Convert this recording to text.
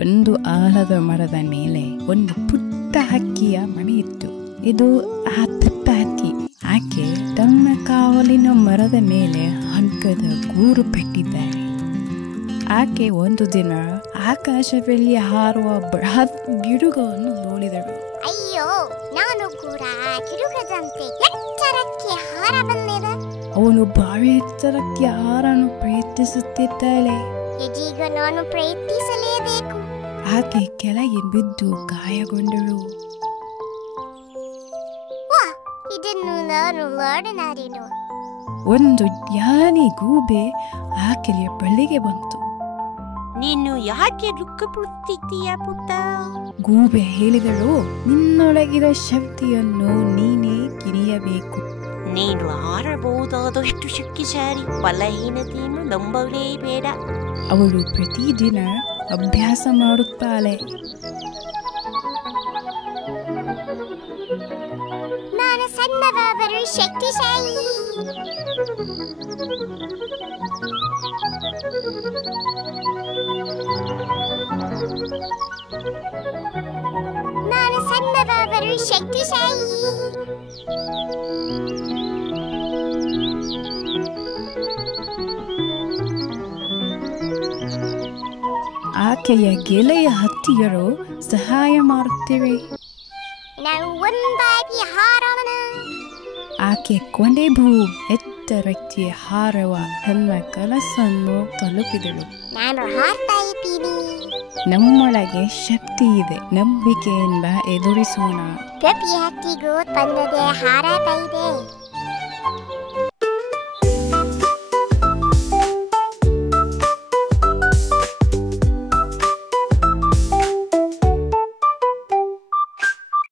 ಒಂದು ಆಲದ ಮರದ ಮೇಲೆ ಒಂದು ಪುಟ್ಟ ಹಕ್ಕಿಯ ಮನೆ ಇತ್ತು. ಇದು ಆ ತಿಪ್ಪ ಹಕ್ಕಿ. ಆಕೆ ತನ್ನ ಕಾವಲಿನ ಮರದ ಮೇಲೆ ಹಗ್ಗದ ಗೂಡು ಕಟ್ಟಿದ್ದಾಳೆ. ಆಕೆ ಒಂದು ದಿನ ಆಕಾಶದಲ್ಲಿ ಹಾರುವ ಬೃಹತ್ ಗಿಡುಗವನ್ನು ನೋಡಿದಳು. ಅಯ್ಯೋ, ನಾನು ಕೂಡ ಗಿಡುಗದಂತೆ ಎತ್ತರಕ್ಕೆ ಹಾರಬಲ್ಲೆನೆ. ಅವನು ಭಾರಿ ಎತ್ತರಕ್ಕೆ ಹಾರಲು ಪ್ರಯತ್ನಿಸುತ್ತಿದ್ದಾಳೆ. ಇದೀಗ ನಾನು ಪ್ರಯತ್ನಿಸಲೇಬೇಕು. ಆಕೆ ಕೆಳಗೆ ಬಿದ್ದು ಗಾಯಗೊಂಡಳು. ಇದನ್ನು ನಾನು ಮಾಡಲಾರೆನು. ಒಂದು ಯಾನೆ ಗೂಬೆ ಆಕೆಯ ಬಳಿಗೆ ಬಂತು. ನೀನು ಯಾಕೆ ದುಃಖಪಡುತ್ತಿದ್ದೀಯ ಪುಟ್ಟ? ಗೂಬೆ ಹೇಳಿದಳು, ನಿನ್ನೊಳಗಿರೋ ಶಕ್ತಿಯನ್ನು ನೀನೇ ಕಿರಿಯಬೇಕು. ನೀನು ಹಾರಬಹುದಾದಷ್ಟು ಶಕ್ತಿಶಾಲಿ. ಬಲಹೀನತೆಯನ್ನು ನಂಬಲೇಬೇಡ. ಅವಳು ಪ್ರತಿದಿನ ಅಭ್ಯಾಸ ಮಾಡುತ್ತಾಳೆ. ನಾನು ಸಣ್ಣವಾದರೂ ಶಕ್ತಿಶಾಲಿ. ನಾನು ಸಣ್ಣವಾದರೂ ಶಕ್ತಿಶಾಲಿ. ಆಕೆಯ ಗೆಳೆಯ ಹತ್ತಿಯರು ಸಹಾಯ ಮಾಡುತ್ತೇವೆ. ನಾವು ಒಂದಾಗಿ ಹಾರೋಣ. ಆಕೆ ಕೊನೆಗೂ ಎತ್ತರಕ್ಕೆ ಹಾರುವ ತನ್ನ ಕನಸನ್ನು ತಲುಪಿದಳು. ನಾನು ಹಾರ್ತಾ ಇದ್ದೀನಿ. ನಮ್ಮೊಳಗೆ ಶಕ್ತಿ ಇದೆ. ನಂಬಿಕೆಯಿಂದ ಎದುರಿಸೋಣ. ಪ್ರತಿ ಹಕ್ಕಿಗೂ ತನ್ನದೇ ಹಾರಾಟ ಇದೆ.